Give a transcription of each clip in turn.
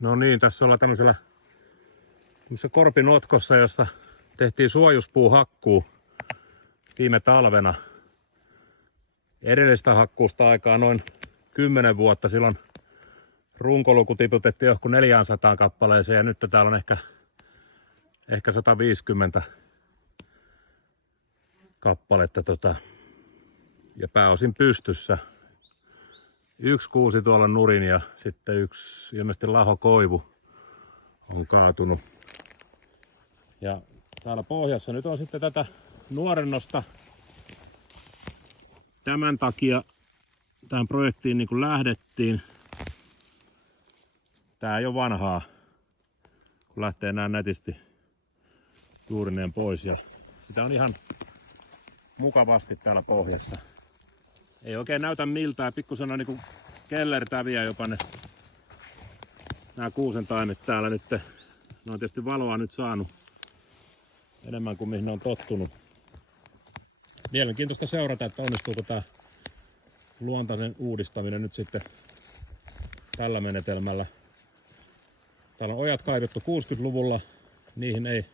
No niin, tässä ollaan tämmöisessä korpinotkossa, jossa tehtiin suojuspuuhakkuu viime talvena. Edellistä hakkuusta aikaa noin 10 vuotta. Silloin runkoluku tiputettiin johonkin 400 kappaleeseen ja nyt täällä on ehkä 150 kappaletta ja pääosin pystyssä. Yksi kuusi tuolla nurin ja sitten yksi ilmeisesti lahokoivu on kaatunut. Ja täällä pohjassa nyt on sitten tätä nuorennosta. Tämän takia tähän projektiin niin kuin lähdettiin. Tää ei ole vanhaa, kun lähtee näin nätisti juurineen pois. Ja sitä on ihan mukavasti täällä pohjassa. Ei oikein näytä miltään, pikkusen on niinku kellertäviä jopa nämä kuusentaimet täällä nyt. Ne on tietysti valoa nyt saanut enemmän kuin mihin ne on tottunut. Mielenkiintoista seurata, että onnistuuko tämä luontainen uudistaminen nyt sitten tällä menetelmällä. Täällä on ojat kaivettu 60-luvulla, niihin ei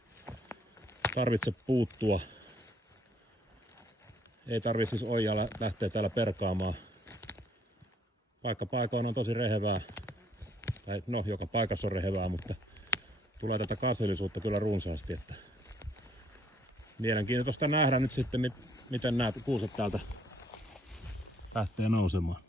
tarvitse puuttua. Ei tarvitse siis ojaa lähteä täällä perkaamaan. Paikkapaikoin on tosi rehevää. Tai no, joka paikassa on rehevää, mutta tulee tätä kasvillisuutta kyllä runsaasti. Että mielenkiintoista nähdä nyt sitten, miten nämä kuuset täältä lähtee nousemaan.